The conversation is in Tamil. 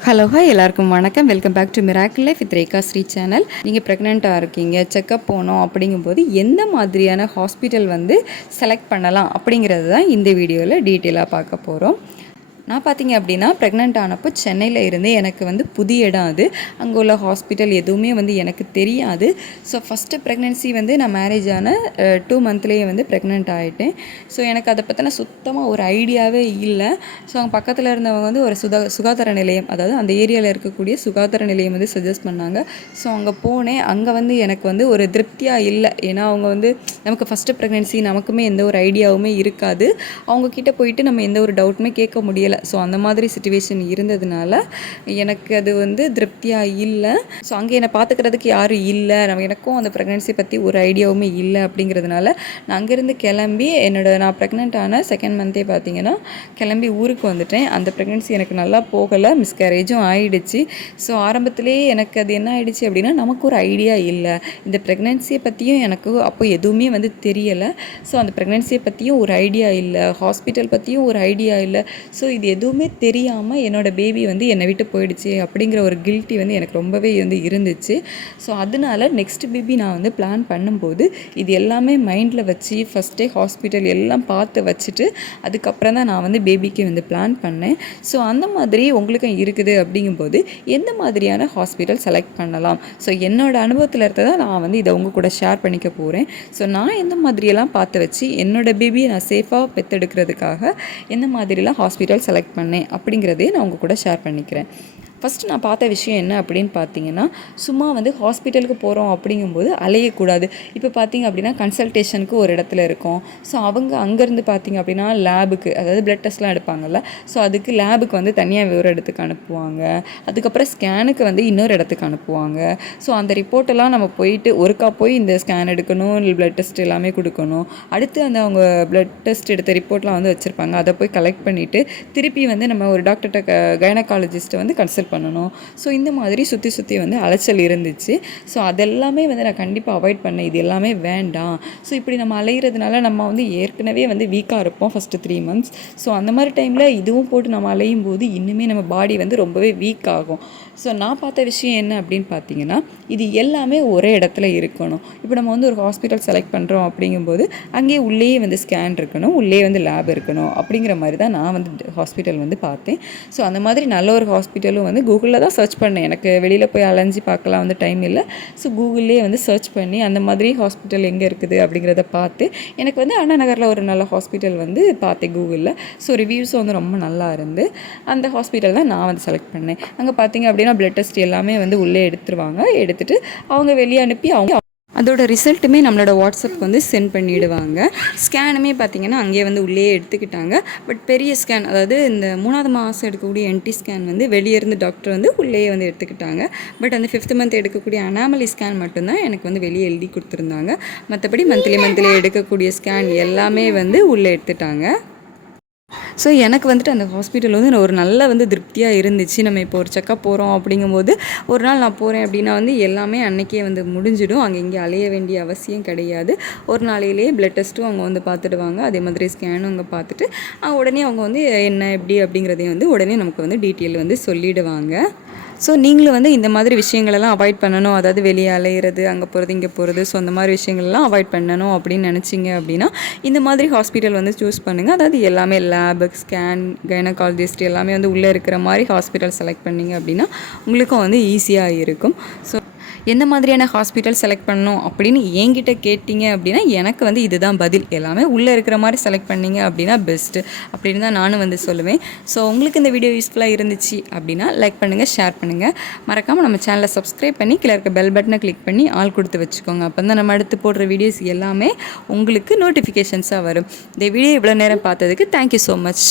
ஹலோ ஹாய் எல்லாருக்கும் வணக்கம். Welcome back to miracle life with Rekha Sri channel நீங்கள் ப்ரெக்னெண்ட்டாக இருக்கீங்க செக்கப் போனோம் அப்படிங்கும்போது எந்த மாதிரியான ஹாஸ்பிட்டல் வந்து செலக்ட் பண்ணலாம் அப்படிங்கிறது தான் இந்த வீடியோவில் டீட்டெயிலாக பார்க்க போகிறோம் நான் பார்த்தீங்க அப்படின்னா ப்ரெக்னென்ட் ஆனப்போ சென்னையில் இருந்து எனக்கு வந்து புதிய இடம் அது. அங்கே உள்ள ஹாஸ்பிட்டல் எதுவுமே வந்து எனக்கு தெரியாது. ஸோ ஃபஸ்ட்டு ப்ரெக்னென்சி வந்து நான் மேரேஜ் ஆன டூ மந்த்லேயே வந்து ப்ரெக்னென்ட் ஆகிட்டேன் ஸோ எனக்கு அதை பற்றின சுத்தமாக ஒரு ஐடியாவே இல்லை. ஸோ அங்கே பக்கத்தில் இருந்தவங்க வந்து ஒரு சுதா சுகாதார நிலையம் அதாவது அந்த ஏரியாவில் இருக்கக்கூடிய சுகாதார நிலையம் வந்து சஜஸ்ட் பண்ணாங்க. ஸோ அங்கே போனேன். அங்கே வந்து எனக்கு வந்து ஒரு திருப்தியாக இல்லை. ஏன்னா அவங்க வந்து நமக்கு ஃபஸ்ட்டு ப்ரெக்னென்சி நமக்குமே எந்த ஒரு ஐடியாவுமே இருக்காது. அவங்கக்கிட்ட போயிட்டு நம்ம எந்த ஒரு டவுட்டுமே கேட்க முடியலை. ஸோ அந்த மாதிரி சுச்சுவேஷன் இருந்ததுனால எனக்கு அது வந்து திருப்தியாக இல்லை. ஸோ அங்கே என்னை பார்த்துக்கிறதுக்கு யாரும் இல்லை. நம்ம எனக்கும் அந்த ப்ரெக்னென்சி பற்றி ஒரு ஐடியாவுமே இல்லை அப்படிங்கிறதுனால நான் அங்கேருந்து கிளம்பி என்னோட நான் ப்ரெக்னென்ட் ஆன செகண்ட் மந்த்தே பார்த்தீங்கன்னா கிளம்பி ஊருக்கு வந்துட்டேன். அந்த ப்ரெக்னென்சி எனக்கு நல்லா போகலை. மிஸ்கேரேஜும் ஆயிடுச்சு. ஸோ ஆரம்பத்துலேயே எனக்கு அது என்ன ஆயிடுச்சு அப்படின்னா நமக்கு ஒரு ஐடியா இல்லை. இந்த ப்ரெக்னென்சியை பற்றியும் எனக்கு அப்போ எதுவுமே வந்து தெரியலை. ஸோ அந்த ப்ரெக்னென்சியை பற்றியும் ஒரு ஐடியா இல்லை. ஹாஸ்பிட்டல் பற்றியும் ஒரு ஐடியா இல்லை. ஸோ இது எதுவுமே தெரியாமல் என்னோடய பேபி வந்து என்னை விட்டு போயிடுச்சு அப்படிங்கிற ஒரு கில்ட்டி வந்து எனக்கு ரொம்பவே வந்து இருந்துச்சு. ஸோ அதனால நெக்ஸ்ட் பேபி நான் வந்து பிளான் பண்ணும்போது இது எல்லாமே மைண்டில் வச்சு ஃபஸ்ட்டே ஹாஸ்பிட்டல் எல்லாம் பார்த்து வச்சுட்டு அதுக்கப்புறம் தான் நான் வந்து பேபிக்கு வந்து பிளான் பண்ணேன். ஸோ அந்த மாதிரி உங்களுக்கும் இருக்குது அப்படிங்கும்போது எந்த மாதிரியான ஹாஸ்பிட்டல் செலக்ட் பண்ணலாம்? ஸோ என்னோடய அனுபவத்தில் இருந்ததை நான் வந்து இதை உங்கள் கூட ஷேர் பண்ணிக்க போகிறேன் ஸோ நான் எந்த மாதிரியெல்லாம் பார்த்து வச்சு என்னோடய பேபியை நான் சேஃபாக பெற்றெடுக்கிறதுக்காக எந்த மாதிரிலாம் ஹாஸ்பிட்டல் செலக்ட் பண்ணேன் அப்படிங்கிறதையும் நான் உங்கள் கூட ஷேர் பண்ணிக்கிறேன். ஃபஸ்ட்டு நான் பார்த்த விஷயம் என்ன அப்படின்னு பார்த்தீங்கன்னா சும்மா வந்து ஹாஸ்பிட்டலுக்கு போகிறோம் அப்படிங்கும்போது அலையக்கூடாது. இப்போ பார்த்தீங்க அப்படின்னா கன்சல்டேஷனுக்கு ஒரு இடத்துல இருக்கும். ஸோ அவங்க அங்கேருந்து பார்த்தீங்க அப்படின்னா லேபுக்கு அதாவது பிளட் டெஸ்ட்லாம் எடுப்பாங்கல்ல ஸோ அதுக்கு லேபுக்கு வந்து தனியாக ஒரு இடத்துக்கு அனுப்புவாங்க. அதுக்கப்புறம் ஸ்கேனுக்கு வந்து இன்னொரு இடத்துக்கு அனுப்புவாங்க. ஸோ அந்த ரிப்போர்ட்டெல்லாம் நம்ம போயிட்டு ஒருக்கா போய் இந்த ஸ்கேன் எடுக்கணும் இல்லை பிளட் டெஸ்ட் எல்லாமே கொடுக்கணும். அடுத்து அந்த அவங்க பிளட் டெஸ்ட் எடுத்த ரிப்போர்ட்லாம் வந்து வச்சுருப்பாங்க. அதை போய் கலெக்ட் பண்ணிவிட்டு திருப்பி வந்து நம்ம ஒரு டாக்டர்கிட்ட கைனகாலஜிஸ்ட்டை வந்து கன்சல்ட் பண்ணணும். ஸோ இந்த மாதிரி சுற்றி சுற்றி வந்து அலைச்சல் இருந்துச்சு. ஸோ அதெல்லாமே வந்து நான் கண்டிப்பாக அவாய்ட் பண்ணேன். இது எல்லாமே வேண்டாம். ஸோ இப்படி நம்ம அலையிறதுனால நம்ம வந்து ஏற்கனவே வந்து வீக்காக இருப்போம் ஃபஸ்ட்டு த்ரீ மந்த்ஸ் ஸோ அந்த மாதிரி டைமில் இதுவும் போட்டு நம்ம அலையும் போது இன்னுமே நம்ம பாடி வந்து ரொம்பவே வீக் ஆகும். ஸோ நான் பார்த்த விஷயம் என்ன அப்படின்னு பார்த்தீங்கன்னா இது எல்லாமே ஒரே இடத்துல இருக்கணும். இப்போ நம்ம வந்து ஒரு ஹாஸ்பிட்டல் செலக்ட் பண்ணுறோம் அப்படிங்கும்போது அங்கேயே உள்ளேயே வந்து ஸ்கேன் இருக்கணும். உள்ளே வந்து லேப் இருக்கணும் அப்படிங்கிற மாதிரி தான் நான் வந்து ஹாஸ்பிட்டல் வந்து பார்த்தேன். ஸோ அந்த மாதிரி நல்ல ஒரு ஹாஸ்பிட்டலும் வந்து கூகுளில் தான் சர்ச் பண்ணேன். எனக்கு வெளியில் போய் அலைஞ்சி பார்க்கலாம் வந்து டைம் இல்லை. ஸோ கூகுள்லேயே வந்து சர்ச் பண்ணி அந்த மாதிரி ஹாஸ்பிட்டல் எங்கே இருக்குது அப்படிங்கிறத பார்த்து எனக்கு வந்து அண்ணா நகரில் ஒரு நல்ல ஹாஸ்பிட்டல் வந்து பார்த்தேன் கூகுளில் ஸோ ரிவ்யூஸும் வந்து ரொம்ப நல்லா இருந்து அந்த ஹாஸ்பிட்டல் தான் நான் வந்து செலக்ட் பண்ணேன். அங்கே பார்த்தீங்க அப்படின்னா பிளட் டெஸ்ட் எல்லாமே வந்து உள்ளே எடுத்துருவாங்க. எடுத்துகிட்டு அவங்க வெளியே அனுப்பி அவங்க அதோட ரிசல்ட்டுமே நம்மளோட வாட்ஸ்அப்க்கு வந்து சென்ட் பண்ணிவிடுவாங்க ஸ்கேனுமே பார்த்திங்கன்னா அங்கேயே வந்து உள்ளே எடுத்துக்கிட்டாங்க. பட் பெரிய ஸ்கேன் அதாவது இந்த மூணாவது மாதம் எடுக்கக்கூடிய என்டி ஸ்கேன் வந்து வெளியே இருந்து டாக்டர் வந்து உள்ளேயே வந்து எடுத்துக்கிட்டாங்க. பட் அந்த ஃபிஃப்த் மந்த் எடுக்கக்கூடிய அனாமலி ஸ்கேன் மட்டும்தான் எனக்கு வந்து வெளியே எழுதி கொடுத்துருந்தாங்க. மற்றபடி மந்த்லி மந்த்லி எடுக்கக்கூடிய ஸ்கேன் எல்லாமே வந்து உள்ளே எடுத்துட்டாங்க. ஸோ எனக்கு வந்துட்டு அந்த ஹாஸ்பிட்டல் வந்து ஒரு நல்ல வந்து திருப்தியாக இருந்துச்சு. நம்ம இப்போ ஒரு செக்கப் போகிறோம் அப்படிங்கும்போது ஒரு நாள் நான் போகிறேன் அப்படின்னா வந்து எல்லாமே அன்னைக்கே வந்து முடிஞ்சிடும். அங்கே இங்கே அலைய வேண்டிய அவசியம் கிடையாது. ஒரு நாளையிலேயே பிளட் டெஸ்ட்டும் அவங்க வந்து பார்த்துடுவாங்க. அதே மாதிரி ஸ்கேனும் அங்கே பார்த்துட்டு உடனே அவங்க வந்து என்ன எப்படி அப்படிங்கிறதையும் வந்து உடனே நமக்கு வந்து டீட்டெயில் வந்து சொல்லிவிடுவாங்க ஸோ நீங்களும் வந்து இந்த மாதிரி விஷயங்களெல்லாம் அவாய்ட் பண்ணணும். அதாவது வெளியே அலையிறது அங்கே போகிறது இங்கே போகிறது ஸோ அந்த மாதிரி விஷயங்கள்லாம் அவாய்ட் பண்ணணும் அப்படின்னு நினச்சிங்க அப்படின்னா இந்த மாதிரி ஹாஸ்பிட்டல் வந்து சூஸ் பண்ணுங்கள் அதாவது எல்லாமே லேபு ஸ்கேன் கைனகாலஜிஸ்ட் எல்லாமே வந்து உள்ளே இருக்கிற மாதிரி ஹாஸ்பிட்டல் செலக்ட் பண்ணிங்க அப்படின்னா உங்களுக்கும் வந்து ஈஸியாக இருக்கும். ஸோ எந்த மாதிரியான ஹாஸ்பிட்டல் செலக்ட் பண்ணணும் அப்படின்னு என்கிட்ட கேட்டிங்க அப்படின்னா எனக்கு வந்து இதுதான் பதில். எல்லாமே உள்ளே இருக்கிற மாதிரி செலக்ட் பண்ணிங்க அப்படின்னா பெஸ்ட்டு அப்படின்னு தான் நானும் வந்து சொல்லுவேன். ஸோ உங்களுக்கு இந்த வீடியோ யூஸ்ஃபுல்லாக இருந்துச்சு அப்படின்னா லைக் பண்ணுங்கள் ஷேர் பண்ணுங்கள் பண்ணுங்கள் மறக்காமல் நம்ம சேனலை சப்ஸ்கிரைப் பண்ணி கீழே இருக்க பெல் பட்டனை கிளிக் பண்ணி ஆள் கொடுத்து வச்சுக்கோங்க. அப்போ தான் நம்ம அடுத்து போடுற வீடியோஸ் எல்லாமே உங்களுக்கு நோட்டிஃபிகேஷன்ஸாக வரும். இந்த வீடியோ இவ்வளோ நேரம் பார்த்ததுக்கு தேங்க்யூ ஸோ மச்